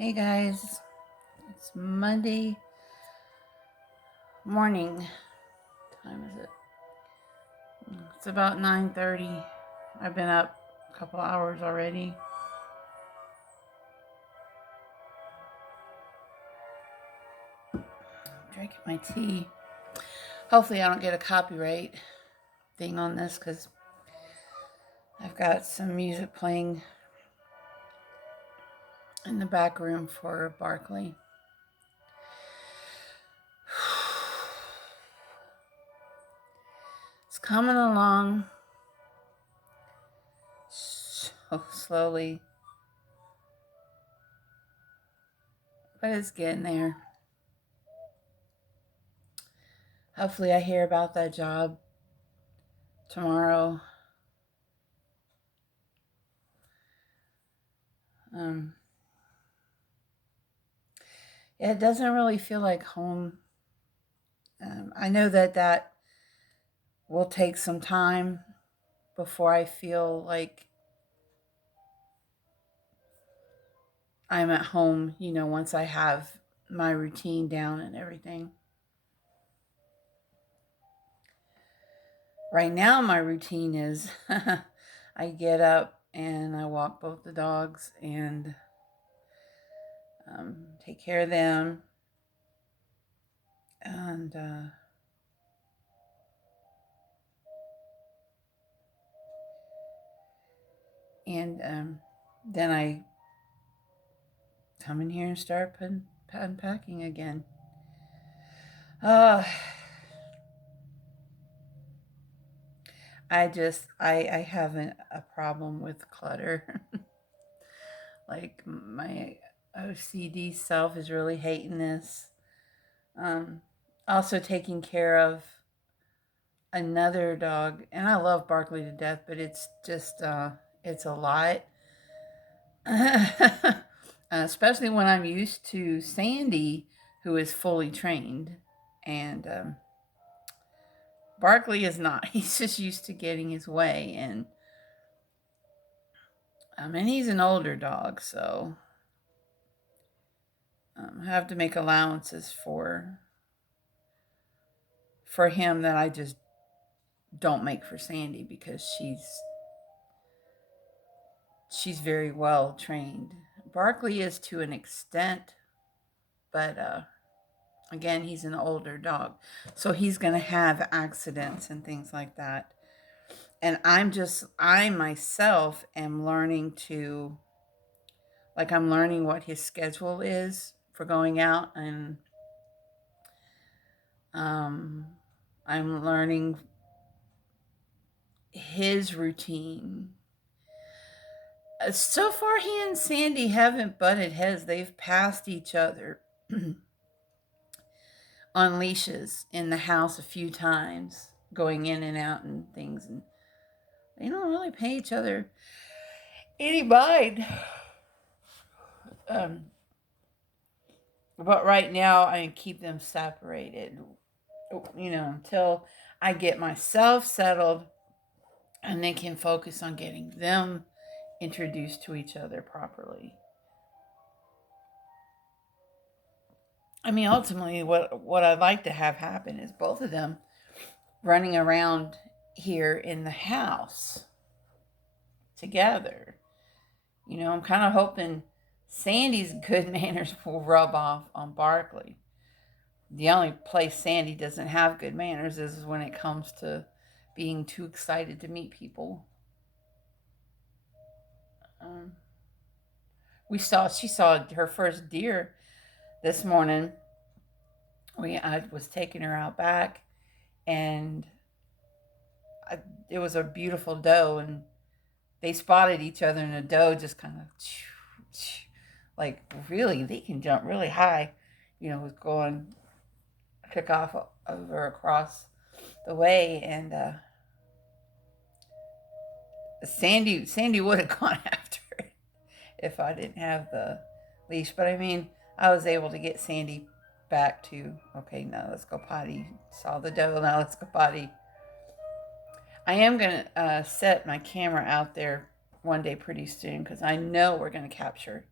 Hey guys, it's Monday morning. What time is it? It's about 9:30. I've been up a couple hours already. Drinking my tea. Hopefully I don't get a copyright thing on this because I've got some music playing in the back room for Barkley. It's coming along so slowly, but it's getting there. Hopefully I hear about that job tomorrow. It doesn't really feel like home. I know that will take some time before I feel like I'm at home, once I have my routine down and everything. Right now, my routine is I get up and I walk both the dogs and take care of them. And then I come in here and start unpacking again. Uh, I haven't a problem with clutter. Like my OCD self is really hating this. Um, Also taking care of another dog, and I love Barkley to death, but it's just it's a lot. Especially when I'm used to Sandy, who is fully trained, and Barkley is not. He's just used to getting his way, and he's an older dog, so I have to make allowances for him that I just don't make for Sandy because she's very well trained. Barkley is to an extent, but again, he's an older dog, so he's going to have accidents and things like that. And I myself am learning I'm learning what his schedule is for going out, and um, I'm learning his routine. So far, he and Sandy haven't butted heads. They've passed each other on leashes in the house a few times, going in and out and things, and they don't really pay each other any mind. Um, but right now, I keep them separated, until I get myself settled and they can focus on getting them introduced to each other properly. I mean, ultimately, what I'd like to have happen is both of them running around here in the house together. I'm kind of hoping Sandy's good manners will rub off on Barkley. The only place Sandy doesn't have good manners is when it comes to being too excited to meet people. Um, she saw her first deer this morning. I was taking her out back, and it was a beautiful doe, and they spotted each other, and the doe just kind of like, really, they can jump really high, was going kick off over across the way, and Sandy would have gone after it if I didn't have the leash. But I mean, I was able to get Sandy back to, okay, now let's go potty. Saw the doe, now let's go potty. I am going to set my camera out there one day pretty soon because I know we're going to capture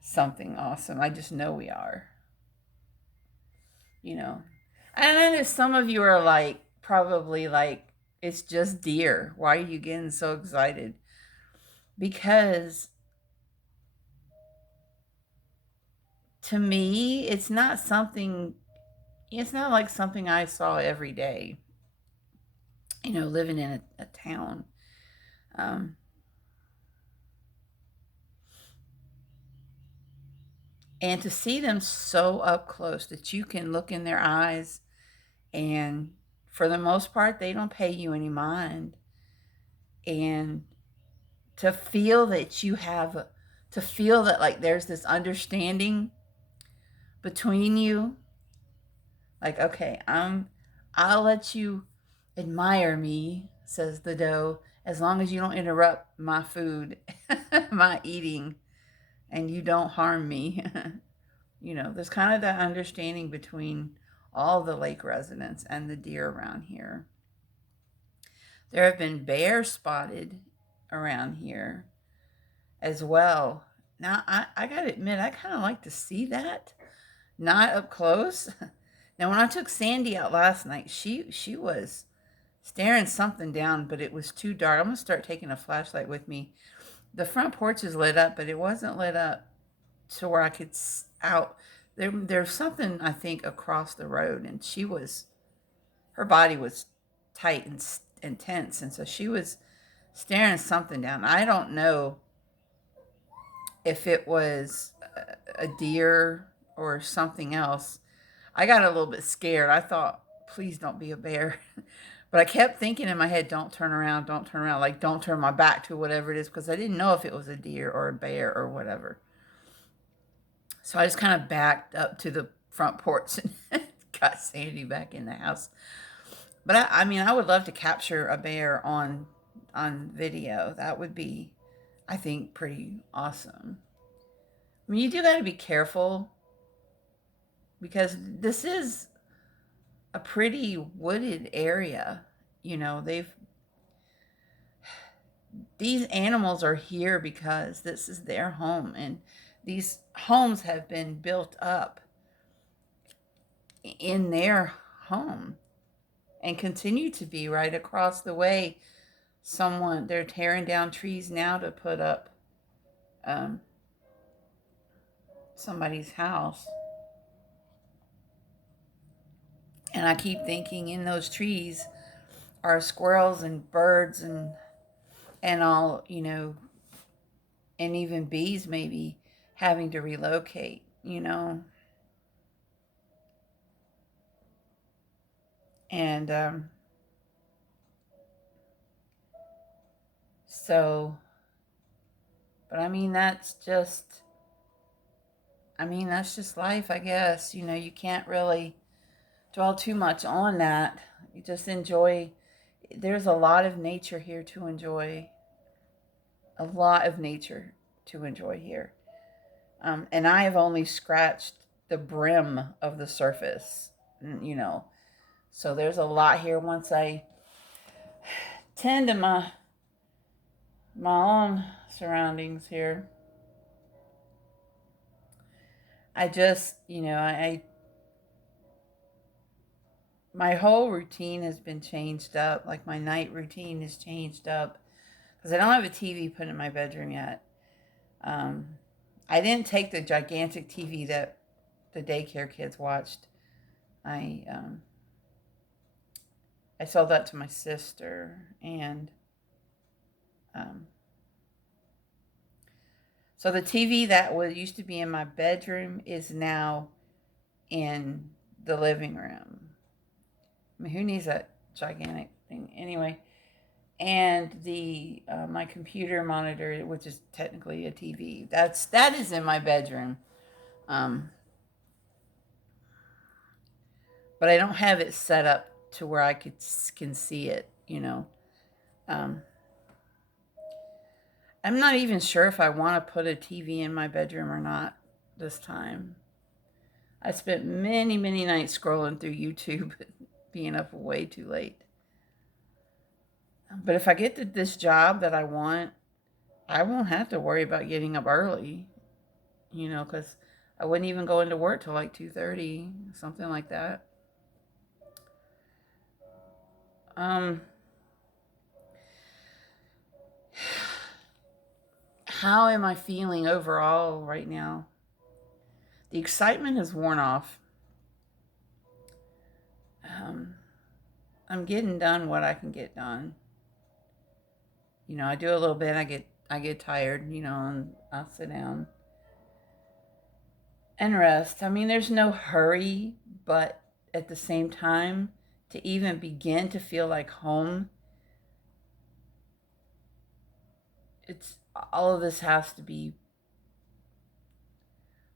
something awesome. I just know we are, you know. And I know some of you are like, probably like, it's just deer. Why are you getting so excited? Because to me, it's not like something I saw every day, living in a town. Um, and to see them so up close that you can look in their eyes, and for the most part, they don't pay you any mind. And to feel that to feel that like there's this understanding between you, like, okay, I'll let you admire me, says the doe, as long as you don't interrupt my food, my eating, and you don't harm me. There's kind of that understanding between all the lake residents and the deer around here. There have been bears spotted around here as well. Now, I got to admit, I kind of like to see that, not up close. Now, when I took Sandy out last night, she was staring something down, but it was too dark. I'm going to start taking a flashlight with me. The front porch is lit up, but it wasn't lit up to where I could out. There's something, I think, across the road, and her body was tight and tense, and so she was staring something down. I don't know if it was a deer or something else. I got a little bit scared. I thought, please don't be a bear. But I kept thinking in my head, don't turn around, like don't turn my back to whatever it is, because I didn't know if it was a deer or a bear or whatever. So I just kind of backed up to the front porch and got Sandy back in the house. But I mean, I would love to capture a bear on video. That would be, I think, pretty awesome. I mean, you do got to be careful because this is a pretty wooded area. These animals are here because this is their home, and these homes have been built up in their home and continue to be. Right across the way, they're tearing down trees now to put up somebody's house. And I keep thinking, in those trees are squirrels and birds and all, and even bees maybe having to relocate, And so, but that's just life, I guess. You can't really dwell too much on that. You just enjoy. There's a lot of nature here to enjoy. A lot of nature to enjoy here. And I have only scratched the brim of the surface, So there's a lot here. Once I tend to my own surroundings here, I just, my whole routine has been changed up. Like my night routine is changed up because I don't have a TV put in my bedroom yet. I didn't take the gigantic TV that the daycare kids watched. I sold that to my sister, and so the TV that used to be in my bedroom is now in the living room. I mean, who needs that gigantic thing anyway? And the my computer monitor, which is technically a TV, that is in my bedroom. But I don't have it set up to where I can see it. I'm not even sure if I want to put a TV in my bedroom or not this time. I spent many, many nights scrolling through YouTube, being up way too late. But if I get this job that I want, I won't have to worry about getting up early. because I wouldn't even go into work till like 2:30, something like that. Um, how am I feeling overall right now? The excitement has worn off. Um, I'm getting done what I can get done. I do a little bit. I get tired, and I'll sit down and rest. I mean, there's no hurry, but at the same time, to even begin to feel like home, it's all of this has to be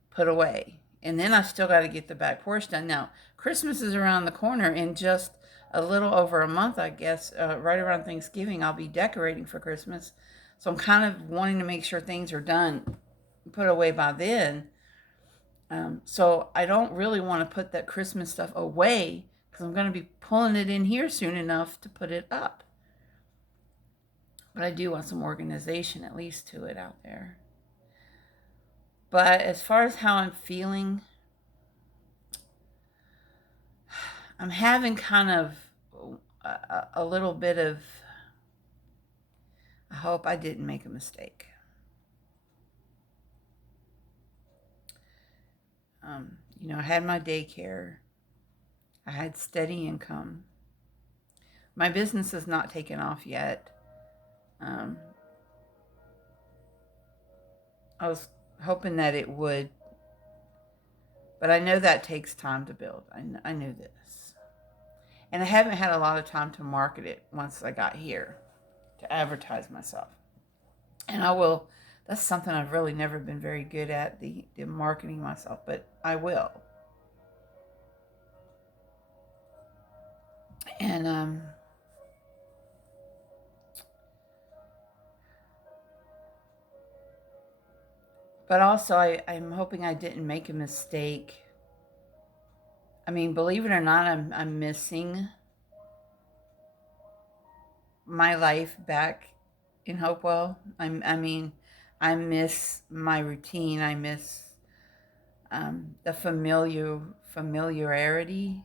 put away. And then I still got to get the back porch done. Now, Christmas is around the corner in just a little over a month, I guess. Right around Thanksgiving, I'll be decorating for Christmas. So I'm kind of wanting to make sure things are done, put away by then. So I don't really want to put that Christmas stuff away because I'm going to be pulling it in here soon enough to put it up. But I do want some organization at least to it out there. But as far as how I'm feeling, I'm having kind of a little bit of, I hope I didn't make a mistake. I had my daycare. I had steady income. My business is not taken off yet. I was hoping that it would, but I know that takes time to build. I knew this. And I haven't had a lot of time to market it once I got here, to advertise myself. And I will, that's something I've really never been very good at, the marketing myself, but I will. And but also I'm hoping I didn't make a mistake. I mean, believe it or not, I'm missing my life back in Hopewell. I mean, I miss my routine. I miss the familiarity.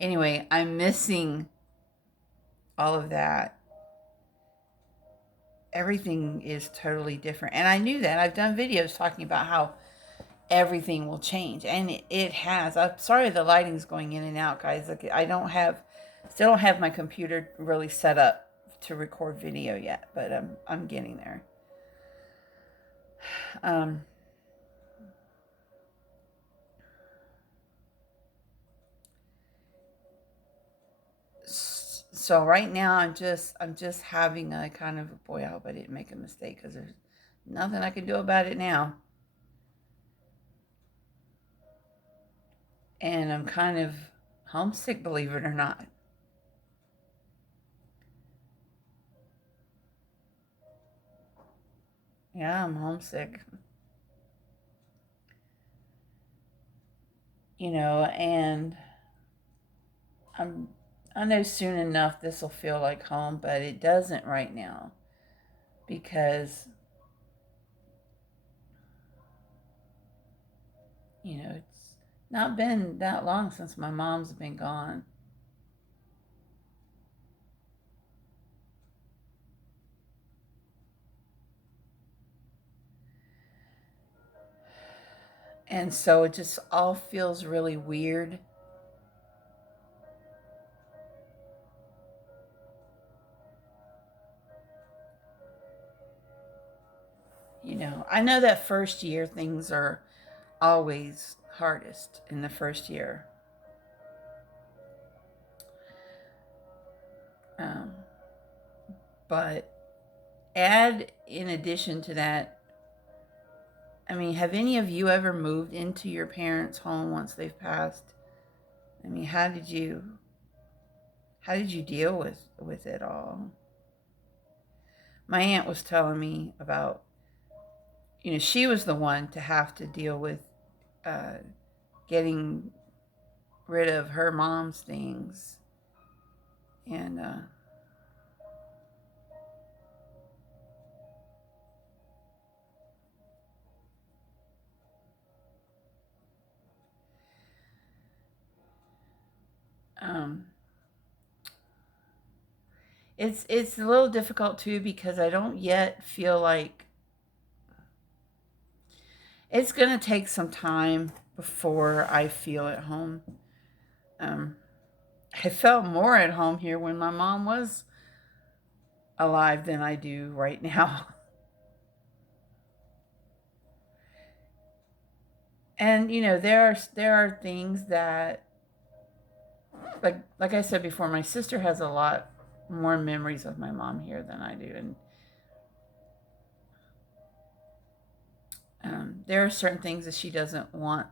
Anyway, I'm missing all of that. Everything is totally different. And I knew that. I've done videos talking about how everything will change. And it has. I'm sorry the lighting's going in and out, guys. Like, still don't have my computer really set up to record video yet. But I'm getting there. So right now I'm just having a kind of, boy, I hope I didn't make a mistake because there's nothing I can do about it now. And I'm kind of homesick, believe it or not. Yeah, I'm homesick. And I know soon enough this will feel like home, but it doesn't right now because it's not been that long since my mom's been gone. And so it just all feels really weird. I know that first year things are always hardest in the first year. Um, but add in addition to that, I mean, have any of you ever moved into your parents' home once they've passed? I mean, how did you deal with it all? My aunt was telling me about, she was the one to have to deal with uh, getting rid of her mom's things. And Um, it's a little difficult too because I don't yet feel like it's gonna take some time before I feel at home. Um, I felt more at home here when my mom was alive than I do right now. And there are things that like I said before, my sister has a lot more memories of my mom here than I do, and there are certain things that she doesn't want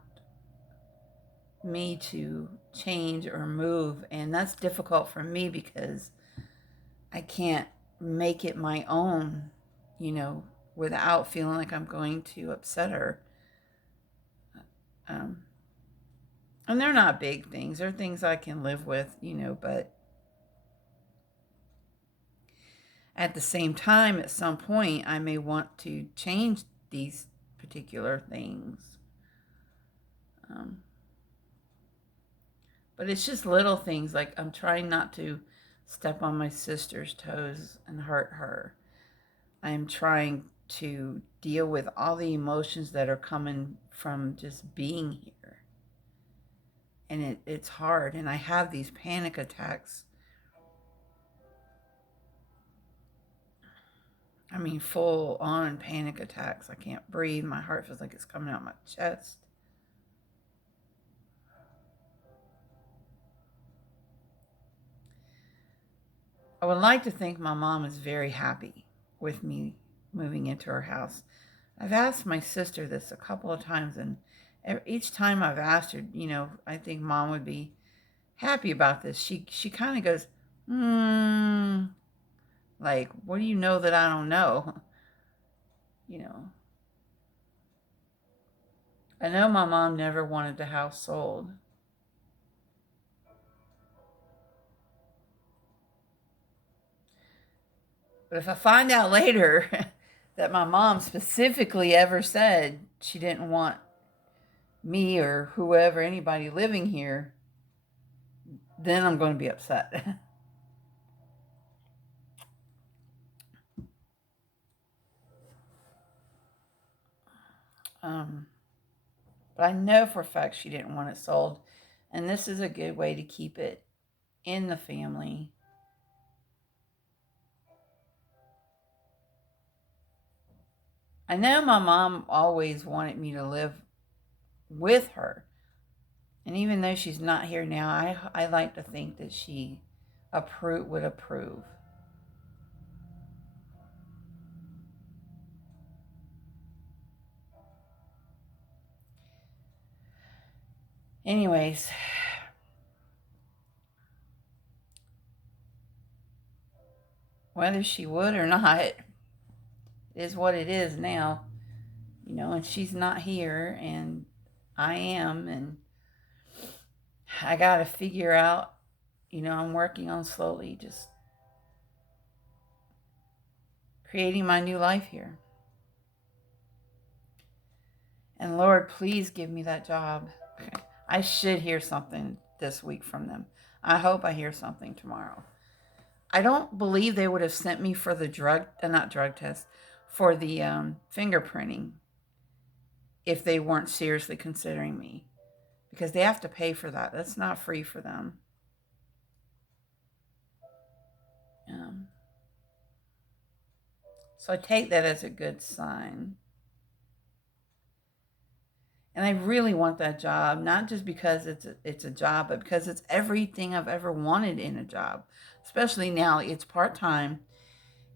me to change or move, and that's difficult for me because I can't make it my own, you know, without feeling like I'm going to upset her. Um, and they're not big things; they're things I can live with, But at the same time, at some point, I may want to change these particular things. Um, but it's just little things like I'm trying not to step on my sister's toes and hurt her. I'm trying to deal with all the emotions that are coming from just being here. And it's hard. And I have these panic attacks. I mean, full on panic attacks. I can't breathe. My heart feels like it's coming out my chest. I would like to think my mom is very happy with me moving into her house. I've asked my sister this a couple of times, and each time I've asked her, I think mom would be happy about this. She kind of goes, like, what do you know that I don't know? You know, I know my mom never wanted the house sold. But if I find out later that my mom specifically ever said she didn't want me or whoever, anybody living here, then I'm going to be upset. um, but I know for a fact she didn't want it sold. And this is a good way to keep it in the family. I know my mom always wanted me to live with her. And even though she's not here now, I like to think that she would approve. Anyways, whether she would or not, it is what it is now. And she's not here, and I am, and I got to figure out, I'm working on slowly just creating my new life here. And Lord, please give me that job. I should hear something this week from them. I hope I hear something tomorrow. I don't believe they would have sent me for the not drug test, for the fingerprinting if they weren't seriously considering me, because they have to pay for that. That's not free for them. Um, so I take that as a good sign. And I really want that job, not just because it's a job, but because it's everything I've ever wanted in a job. Especially now, it's part time.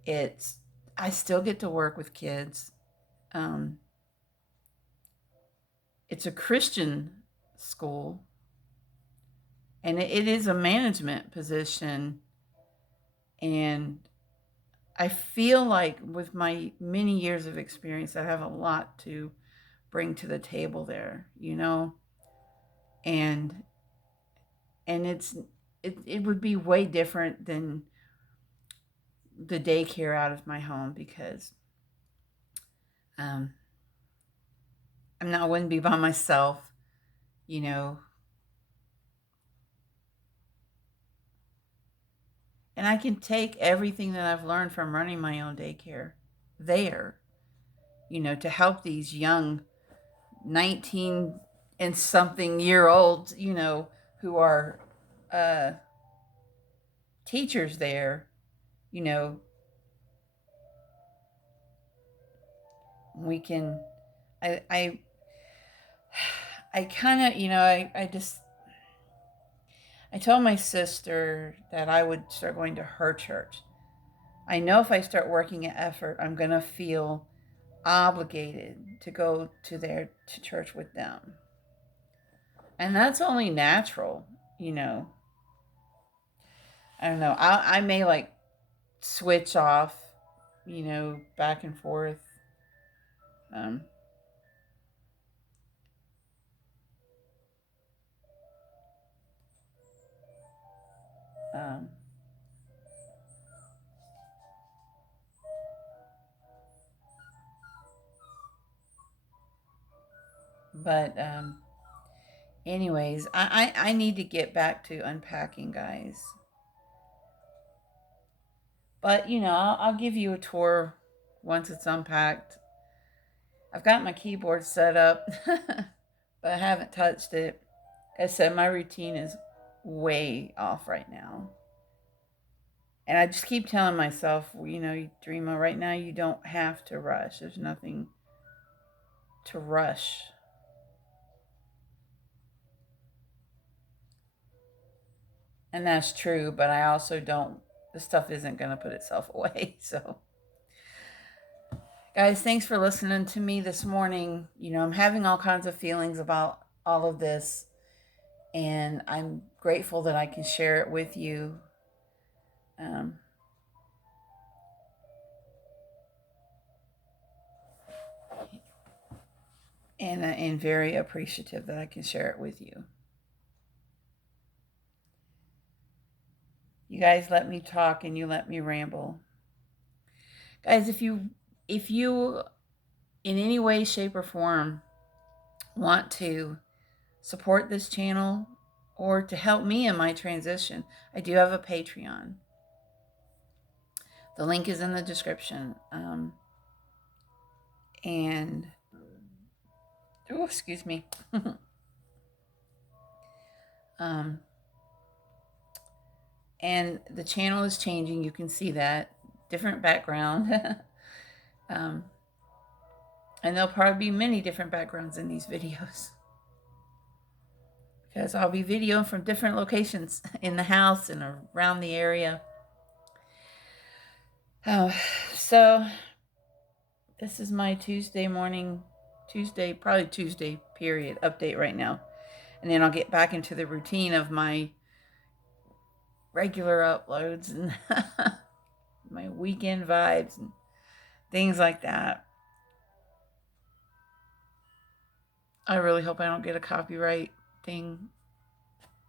It's I still get to work with kids. Um, it's a Christian school, and it is a management position. And I feel like with my many years of experience, I have a lot to bring to the table there, and it would be way different than the daycare out of my home because um, I wouldn't be by myself, you know. And I can take everything that I've learned from running my own daycare there, to help these young 19 and something year olds, who are uh, teachers there, you know, we can, I kind of, I told my sister that I would start going to her church. I know if I start working at effort, I'm going to feel obligated to go to church with them. And that's only natural, you know. I don't know. I may like switch off, back and forth. Um, um, but anyways, I need to get back to unpacking, guys. But I'll give you a tour once it's unpacked. I've got my keyboard set up, but I haven't touched it. Like I said, my routine is way off right now. And I just keep telling myself, Dreama, right now you don't have to rush. There's nothing to rush. And that's true, but I also don't, the stuff isn't going to put itself away. So, guys, thanks for listening to me this morning. I'm having all kinds of feelings about all of this, and I'm grateful that I can share it with you. Um, and very appreciative that I can share it with you. You guys let me talk and you let me ramble. Guys, if you in any way, shape, or form want to support this channel or to help me in my transition, I do have a Patreon. The link is in the description. Excuse me. And the channel is changing. You can see that. Different background. And there'll probably be many different backgrounds in these videos, because I'll be videoing from different locations in the house and around the area. So this is my Tuesday period update right now. And then I'll get back into the routine of my regular uploads and my weekend vibes and things like that. I really hope I don't get a copyright thing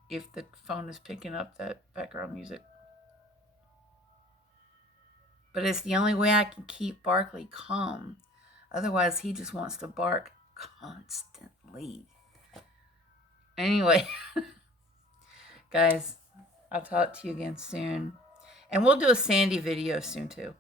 if the phone is picking up that background music. But it's the only way I can keep Barkley calm. Otherwise, he just wants to bark constantly. Anyway, guys, I'll talk to you again soon. And we'll do a Sandy video soon, too.